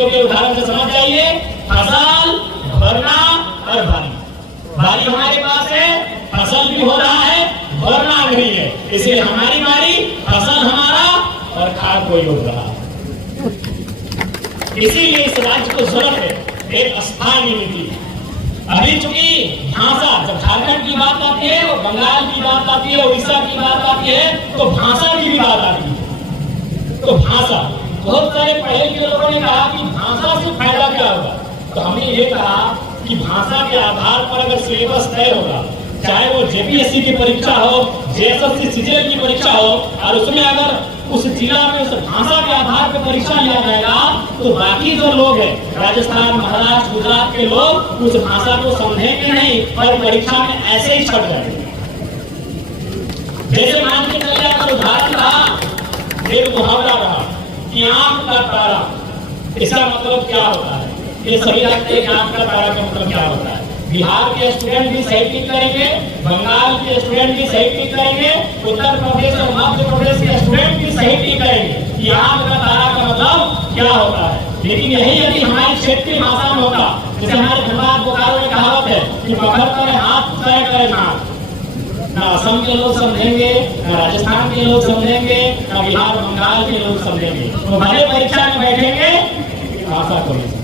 चीजों के उदाहरण से समझ जाइए। फसल, भरना और भारी। भारी हमारे पास है, फसल भी हो रहा है, भरना नहीं है, इसलिए हमारी बारी, फसल हमारा और खाद कोई हो रहा। इसीलिए इस राज्य को जरूरत है एक स्थायी नीति। अभी चूंकि भाषा, जब झारखंड की बात आती है, और बंगाल की बात आती है, उड़ीसा की बात आती है, तो भाषा की भी बात आती है। तो भाषा, बहुत सारे पढ़े लिखे लोगों ने कहा कि भाषा से फायदा क्या होगा, तो हमने ये कहा कि भाषा के आधार पर अगर सिलेबस तय होगा, चाहे वो जेपीएससी की परीक्षा हो, जेएसएससी सीजीएल की परीक्षा हो, और उसमें अगर उस जिला में उस भाषा के आधार पर परीक्षा लिया जाएगा, तो बाकी जो लोग हैं, राजस्थान, महाराष्ट्र, गुजरात के लोग उस भाषा को समझेंगे नहीं और परीक्षा में ऐसे ही छट जाएंगे। जैसे मान के चलिए, अगर उदाहरण रहा, एक मुहावरा रहा कि आंख का तारा, इसका मतलब क्या होता है? ये सभी जानते हैं कि आंख का तारा का मतलब क्या होता है। बिहार के स्टूडेंट भी सही टिक करेंगे, बंगाल के स्टूडेंट भी सही टिक करेंगे, उत्तर प्रदेश और मध्य प्रदेश के स्टूडेंट भी सही टिक करेंगे कि आंख का तारा का मतलब क्या होता है। लेकिन यही यदि हमारी क्षेत्रीय भाषा में होता, जैसे हमारे धनबाद बोकारो में कहावत है कि पकड़ कर हाथ तय करे नाक, ना असम के लोग समझेंगे, ना राजस्थान के लोग समझेंगे, ना बिहार बंगाल के लोग समझेंगे, तो भले परीक्षा में बैठेंगे भाषा को नहीं।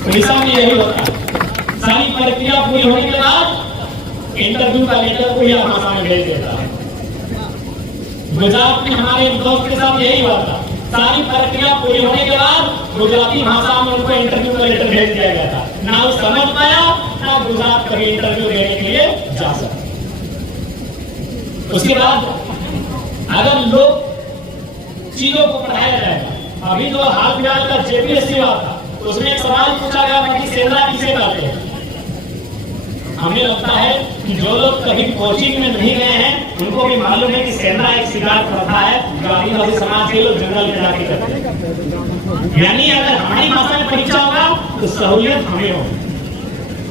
उड़ीसा में यही होता है, सारी प्रक्रिया पूरी होने के बाद इंटरव्यू का लेटर को यह भाषा में भेज देता है। गुजरात में हमारे एक दोस्त के साथ यही हुआ था, सारी प्रक्रिया पूरी होने के बाद गुजराती भाषा में उनको इंटरव्यू का लेटर भेज दिया गया था। ना वो समझ पाया, ना गुजरात कभी इंटरव्यू देने के लिए जा सका। उसके बाद अगर लोग चीजों को पढ़ाया जाएगा, अभी जो हाल फिलहाल का जेपीएससी हुआ था, उसमें एक सवाल पूछा गया था कि सेंधा किसे कहते हैं। हमें लगता है कि जो लोग कभी कोचिंग में नहीं गए हैं, उनको भी मालूम है कि सेंधा एक शिकार प्रथा है जो आदिवासी समाज के लोग जंगल में जाके करते हैं। यानी अगर हमारी भाषा में परीक्षा होगा तो सहूलियत हमें होगी।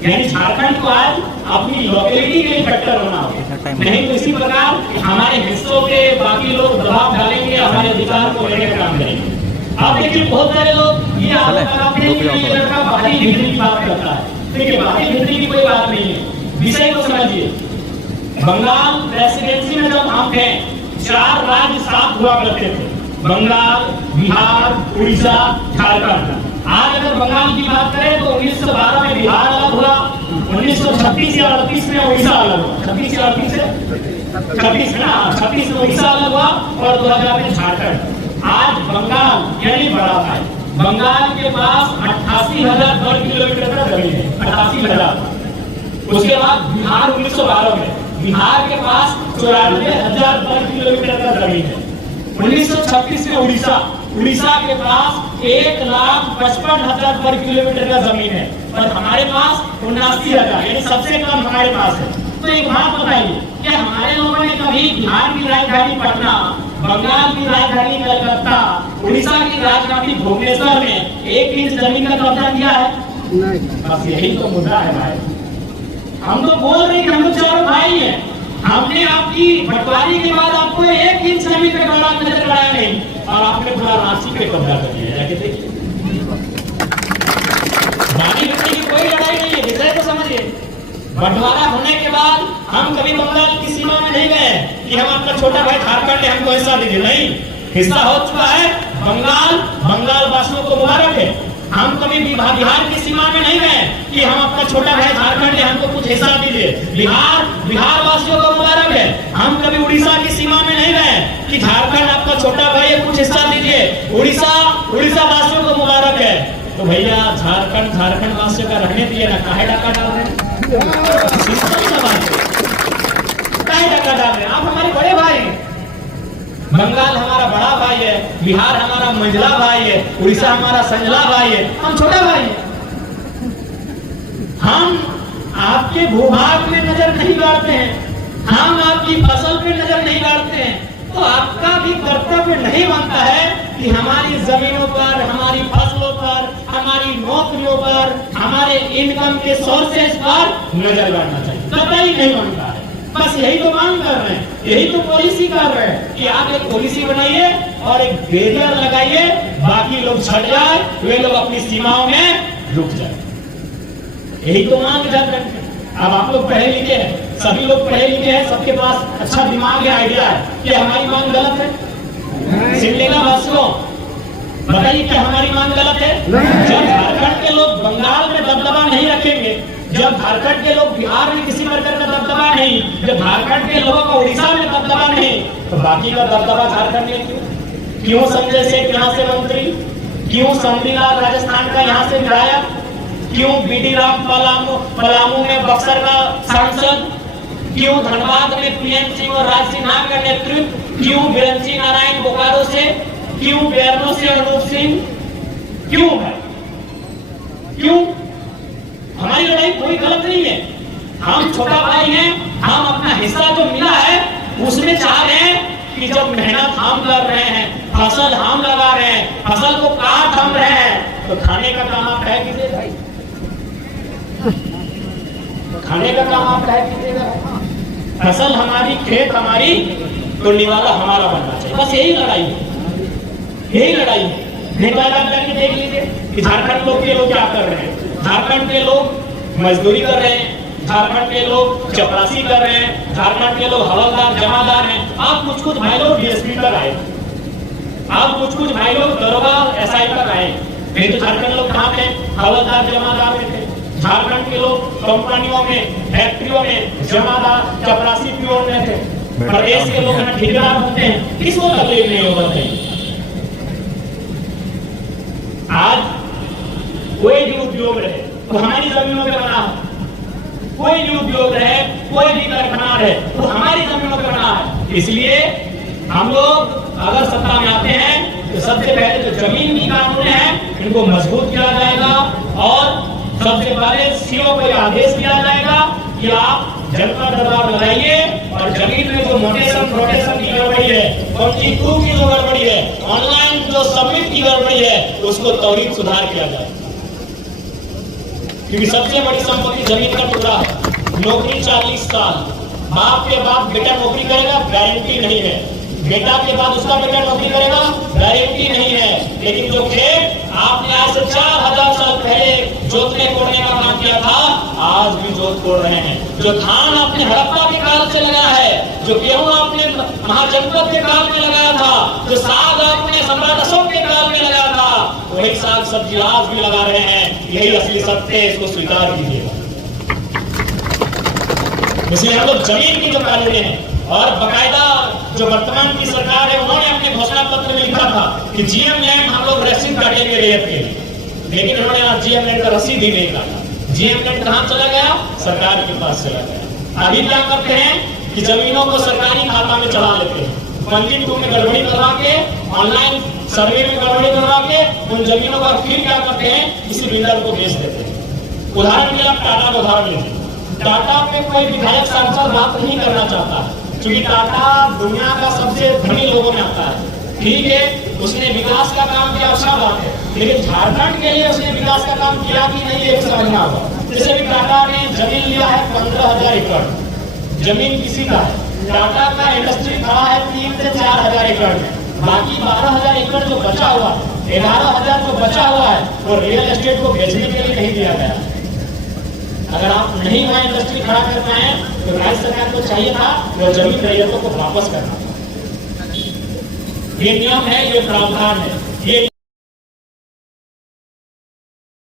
यानी झारखंड को आज अपनी लोकेलिटी के लिए फैक्टर होना होगा, नहीं तो इसी प्रकार हमारे हिस्सों के बाकी लोग दबाव डालेंगे, हमारे अधिकार को लेकर काम करेंगे। आप देखिए, बहुत सारे लोग ये आरोप लगाते हैं कि ये लड़का बाहरी भित्री की बात करता है। देखिए, बाहरी भित्री की कोई बात नहीं है, विषय को समझिए। बंगाल प्रेसिडेंसी में जब हम थे, 4 राज्य साथ हुआ करते थे, बंगाल, बिहार, उड़ीसा, झारखंड। आज अगर बंगाल की बात करें तो 1912 में बिहार अलग हुआ, 1936 या 38 में उड़ीसा अलग हुआ, 36 या 38 ना, 36 में उड़ीसा अलग हुआ और 2000 में झारखंड। आज बंगाल यानी बड़ा भाई, बंगाल के पास 88,000 वर्ग किलोमीटर का जमीन है, 88,000। उसके बाद बिहार 1912 में, बिहार के पास 94,000 वर्ग किलोमीटर का जमीन है। 1936 में उड़ीसा, उड़ीसा के पास 1,55,000 वर्ग किलोमीटर का जमीन है, और हमारे पास 79,000, यानी सबसे कम हमारे पास है। तो एक बात बताइए, क्या हमारे लोगों ने कभी बिहार की राजधानी पटना, बंगाल की राजधानी कलकत्ता, उड़ीसा की राजधानी भुवनेश्वर में 1 इंच जमीन का कब्जा किया है? नहीं। बस यही तो मुद्दा है भाई। हम तो बोल रहे हैं कि हम लोग चारों भाई हैं, हमने आपकी बंटवारे के बाद आपको 1 इंच जमीन पे कब्जा नजर कराया नहीं, और आपने पूरा रांची पे कब्जा कर लिया। जाके देखिए, बाकी की कोई लड़ाई नहीं है, विषय तो समझिए। बंटवारा होने के बाद हम कभी बंगाल की सीमा में नहीं गए कि हम आपका छोटा भाई झारखंड है, हमको हिस्सा दीजिए, नहीं। हिस्सा हो चुका है, बंगाल वासियों को मुबारक है। हम कभी बिहार की सीमा में नहीं गए कि हम आपका छोटा भाई झारखंड है, हमको कुछ हिस्सा दीजिए, बिहार वासियों को मुबारक है। हम कभी उड़ीसा की सीमा में नहीं गए कि झारखंड आपका छोटा भाई है, कुछ हिस्सा दीजिए, उड़ीसा वासियों को मुबारक है। तो भैया झारखंड वासियों का रहने दिए ना, काहे डाका डाल रहे हैं? डाका डाल रहे हैं? आप हमारे बड़े भाई हैं, बंगाल हमारा बड़ा भाई है, बिहार हमारा मंझला भाई है, उड़ीसा हमारा संझला भाई है, हम छोटा भाई है। हम आपके भूभाग में नजर नहीं गाड़ते हैं, हम आपकी फसल पे नजर नहीं गाड़ते हैं, तो आपका भी कर्तव्य नहीं बनता है कि हमारी जमीनों पर, हमारी फसलों पर, हमारी नौकरियों पर, हमारे इनकम के सोर्सेस पर नजर गाड़ना चाहिए। कतई नहीं बनता है। बस यही तो मांग कर रहे हैं, यही तो पॉलिसी कर रहे हैं कि आप एक पॉलिसी बनाइए और एक बैरियर लगाइए, बाकी लोग छट जाए, वे लोग अपनी सीमाओं में रुक जाए। यही तो मांग झारखंड की। अब आप लोग पढ़े लिखे हैं, सभी लोग पढ़े लिखे हैं, सबके पास अच्छा दिमाग है, आइडिया है कि हमारी मांग गलत है। सिमडेगा वासियों बताइए कि हमारी मांग गलत है। जब झारखंड के लोग बंगाल में दबदबा नहीं रखेंगे, जब झारखंड के लोग बिहार में किसी प्रकार का दबदबा नहीं, जब झारखंड के लोगों का उड़ीसा में दबदबा नहीं, तो बाकी का दबदबा झारखंड में क्यों? क्यों संजय सेठ यहाँ से मंत्री, क्यों समरीलाल राजस्थान का यहाँ से विधायक, क्यों बीडी राम पलामू में बक्सर का सांसद, क्यों धनबाद में पीएम सिंह और राज सिंह का नेतृत्व, क्यों बिरंची नारायण बोकारो से, क्यों बेरनो से अनूप सिंह, क्यों है? क्यों? हमारी लड़ाई कोई गलत नहीं है। हम छोटा भाई हैं, हम अपना हिस्सा जो मिला है उसमें चाह रहे हैं कि जब मेहनत हम कर रहे हैं, फसल हम लगा रहे हैं, फसल को काट हम रहे हैं, तो खाने का काम आप तय कीजिए भाई, खाने का काम आप तय कीजिएगा। फसल हमारी, खेत हमारी, तो निवाला हमारा बनना चाहिए। बस यही लड़ाई है, यही लड़ाई है। नहीं तो आप जाके देख लीजिए कि झारखंड के लोग क्या कर रहे हैं। झारखंड के लोग मजदूरी कर रहे हैं, झारखंड के लोग चपरासी कर रहे हैं, झारखंड के लोग हवलदार जमादार हैं। आप कुछ भाई लोग डीएसपी तक आए, आप कुछ भाई लोग दरोगा एसआई तक आए। नहीं तो झारखंड लोग कहाँ थे? हवलदार जमादार में थे। झारखंड के लोग कंपनियों में, फैक्ट्रियों में जमादार चपरासी पियोन में थे। प्रदेश के लोग ठेकेदार होते हैं, किसको तकलीफ नहीं होगा? आज कोई भी उद्योग रहे तो हमारी जमीनों पे बना है, कोई भी उद्योग रहे, कोई भी कारखाना रहे तो हमारी जमीनों पे बना है। इसलिए हम लोग अगर सत्ता में आते हैं तो सबसे पहले जो जमीन की कानून है इनको मजबूत किया जाएगा और सबसे पहले सीओ को आदेश दिया जाएगा कि आप जनता दरबार लगाइए और जमीन में जो नोटेशन की गड़बड़ी है, 22 की जो गड़बड़ी है, ऑनलाइन जो सबमिट की गड़बड़ी है, उसको त्वरित सुधार किया जाए। क्योंकि सबसे बड़ी संपत्ति जमीन का टुकड़ा है। नौकरी 40 साल, बाप के बाद बेटा नौकरी करेगा, गारंटी नहीं है। बेटा के बाद उसका बेटा नौकरी करेगा, गारंटी नहीं है। लेकिन जो खेत आपने आज से 4000 साल पहले जोतने कोड़ने का काम किया था, आज भी जोत कोड़ रहे हैं। जो धान आपने हड़प्पा के काल से लगाया है, जो गेहूं आपने महाजनपद के काल में लगाया था, जो साग आपने सम्राट अशोक के काल में लगाया था, वही साग सब्जी आज भी लगा रहे हैं। यही असली सत्य है, इसको स्वीकार कीजिएगा। इसलिए हम लोग जमीन की जो कानून है और बकायदा जो वर्तमान की सरकार है उन्होंने अपने घोषणा पत्र में लिखा था कि जीएम लैंड हम लोग रसीद काटेंगे रेत के, लेकिन उन्होंने आज जीएम लैंड का रसीद ही नहीं काटा। जीएम लैंड कहां चला गया? सरकार के पास चला गया। अभी क्या करते हैं कि जमीनों को सरकारी खाता में चढ़ा लेते हैं, मंजिल 2 में गड़बड़ी करवा के, ऑनलाइन सर्वे में गड़बड़ी करवा के उन जमीनों का फिर क्या करते हैं, किसी बिल्डर को बेच देते हैं। उदाहरण के लिए टाटा का उदाहरण लीजिए। टाटा पे कोई विधायक सांसद बात नहीं करना चाहता क्योंकि टाटा दुनिया का सबसे धनी लोगों में आता है। ठीक है, उसने विकास का काम किया, अच्छा बात है, लेकिन झारखंड के लिए उसने विकास का काम किया कि नहीं ये समझना होगा। जैसे भी टाटा ने जमीन लिया है 15,000 एकड़, जमीन किसी का है। टाटा का इंडस्ट्री खड़ा है 3 से 4,000 एकड़ में, बाकी 12,000 एकड़ जो बचा हुआ, 11,000 जो बचा हुआ है वो रियल एस्टेट को बेचने के लिए नहीं दिया गया। अगर आप नहीं वहां इंडस्ट्री खड़ा कर पाए तो राज्य सरकार को चाहिए था वो जमीन रैयतों को वापस करना। ये नियम है, ये प्रावधान है, ये